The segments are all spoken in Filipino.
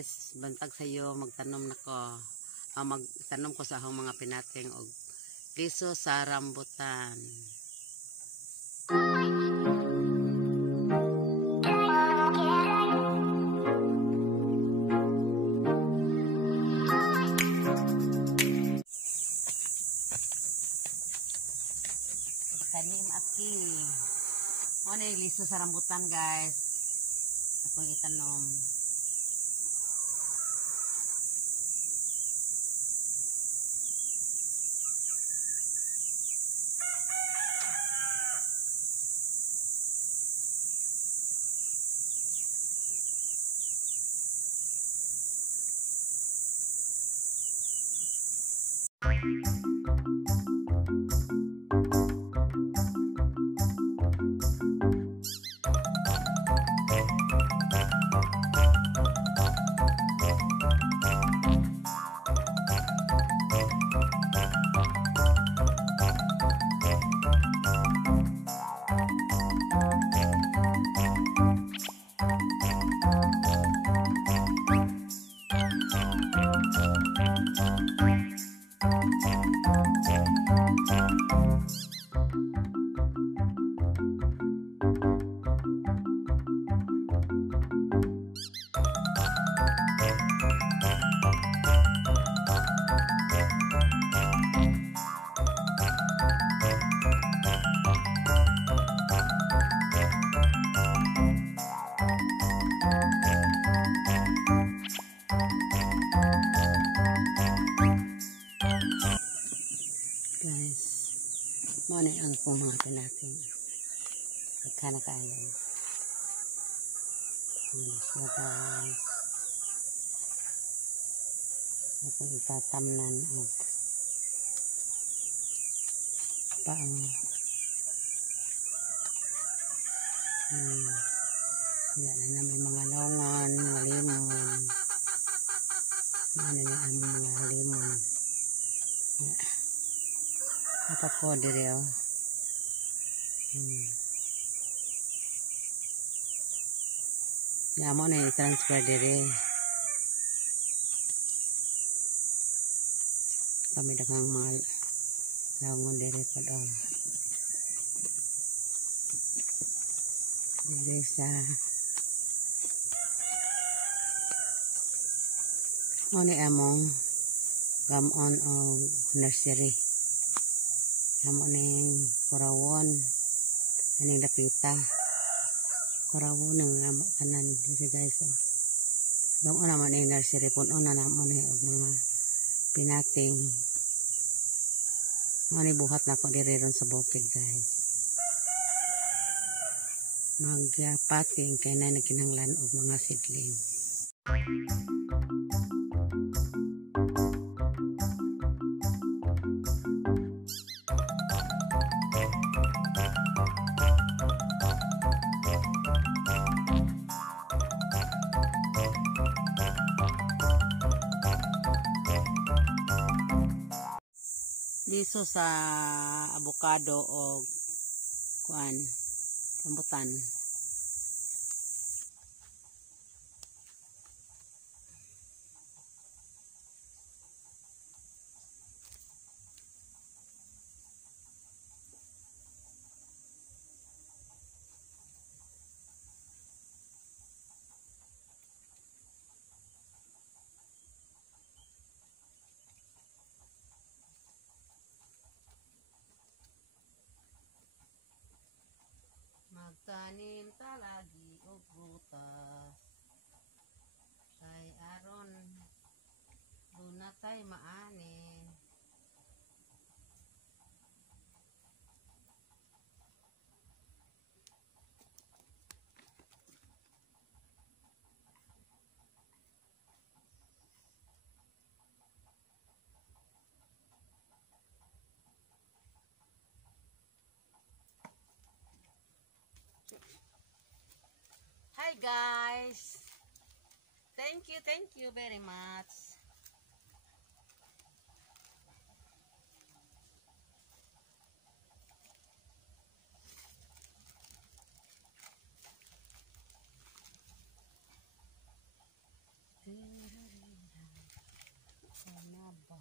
guys, bantag sa iyo magtanom nako. Magtanom ko sa akong mga pinating og liso sa rambutan. Tanim aki. Ano yung liso sa rambutan guys. Ako itanom. Ano ang kung mga pinating magkana kayo so guys ako itatamnan og paang wala na naman mga laungan, mga limon ano na ang mga limon apa po dire oh. Yamo na i-transfer dire. Kami dakang mga laungon dire pa daw. Dire sa ano among gamon o nursery. Amo ning kurawon aning lapita kurawon ng amo kanan diri guys oh. Bang una man ning nursery puno na namo ni og mga pinating ani buhat na ko diri ron sa bukid guys. Magpating kay na nagkinahanglan og mga seedling. Liso sa avocado o kuan rambutan. Magtanim talagi og prutas kay aron dunay maani. Hi guys, thank you very much. Aba.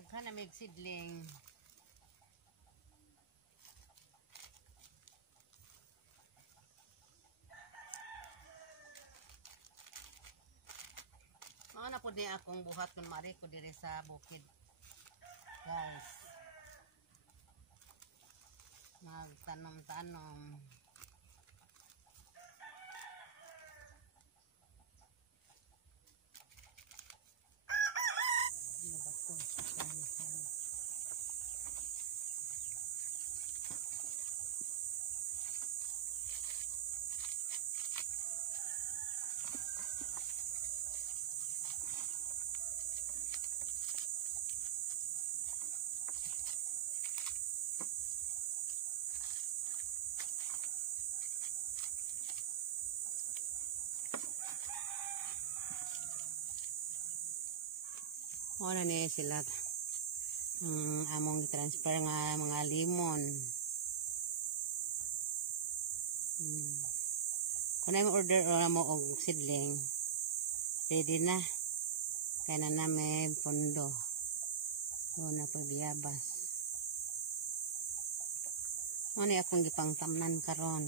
Saka na may sidling. Mga na po di akong buhat kung mari ko diri sa bukid. Guys. Magtanom-tanom. Ano ba ito? Ano niya sila among transfer nga mga limon. Kung na order mo og sidling, ready na. Kaya na namin pondo. Na po biyabas. Ano akong gipang tamnan karon.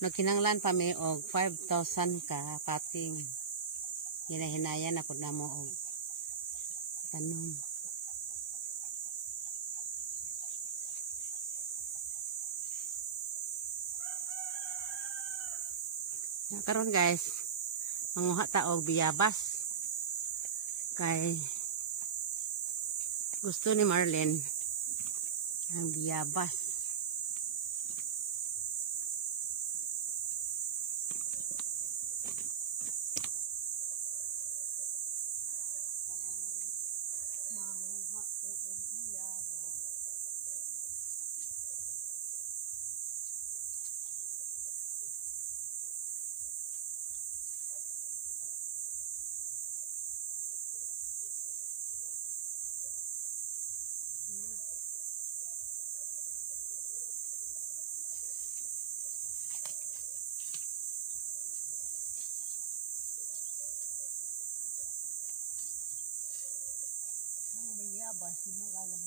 Nagkinanglan pa may og 5,000 ka pating. Hinahinayan na po na mo og tanom. Karon guys, manguha ta og biyabas. Kay gusto ni Marlene ang biyabas. Biyabas, hindi alam